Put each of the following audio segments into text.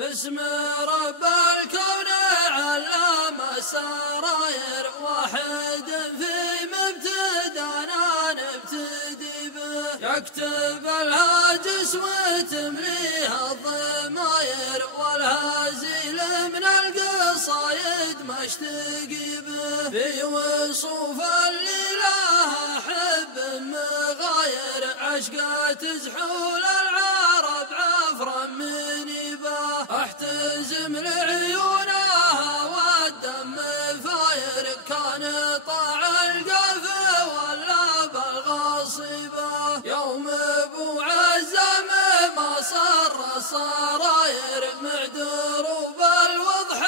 باسم رب الكون علام السراير، واحد في مبتدانا نبتدي به، يكتب الهاجس وتمليها الضماير، والهازيل من القصايد مشتقي به، في وصوف الإله حب مغاير، عشقة تزحول العرب عفرا من يباه، احتزم لعيونها والدم فاير، كان طاع القف ولا بالغصيبه، يوم ابو عزم ما صر الصراير، معدروب الوضح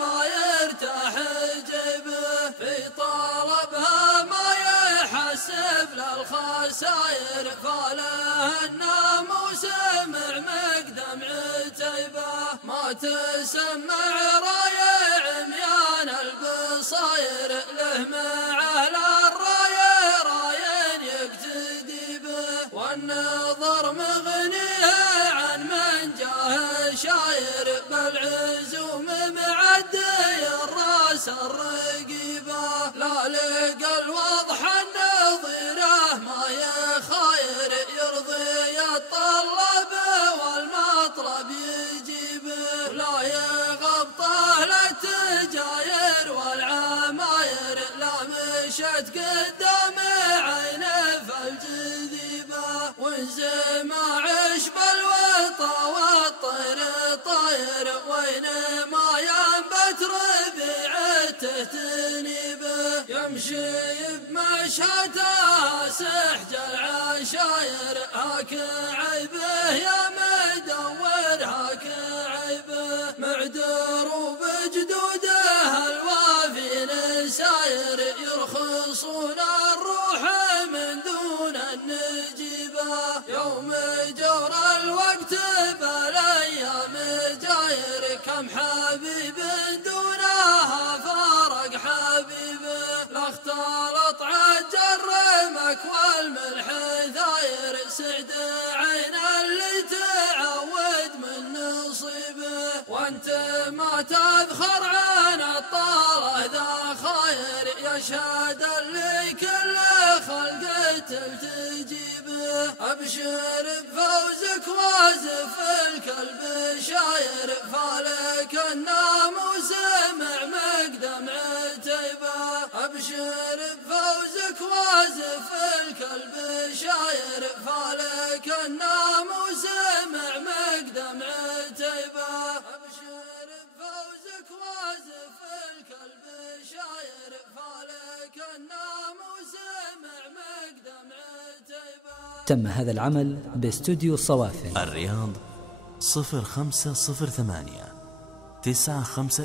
ما يرتاح جيبه، في طلبها ما يحسب للخساير، فله الناموس مع مقدم عتيبه، ما تسمع راية عميان البصاير، له مع الراية راين يقتدي به، والنظر مغنيه عن من جاه شاير، بالعزوم معدي الراس الرقيبه، لا لقى الوضح النظيره ما يخاير، يرضي الطلب والمطلب يجيبه، لا يغبطه للتجاير والعماير، لا مشت قدام عينه فالجذيبه، وانزما عشب الوطا والطير طاير، وين ما ينبت ربيعته تنيبه، يمشي بمشهده سحج العشاير، هاك عيبه يا مدور هاك عيبه، معدروب جدوده الوافين ساير، يرخصون الروح من دون النجيبه، يوم جور الوقت بالايام جاير، كم حبيب دونها فارق حبيبه، لا اختلط عج الرمك والملح ثاير، سعد عين اللي تعود من نصيبه، وانت ما تذخر عن الطاله ذا خاير، يشهد اللي كل خلقته تجيبه، ابشر بفوزك وازف الكلب شاير، فالك الناموس مع مقدم عتيبه، ابشر بفوزك وازف الكلب شاير، فالك الناموس مع مقدم عتيبه، ابشر بفوزك وازف الكلب شاير، فالك الناموس مع مقدم عتيبه. تم هذا العمل باستوديو صوافي الرياض 0508 95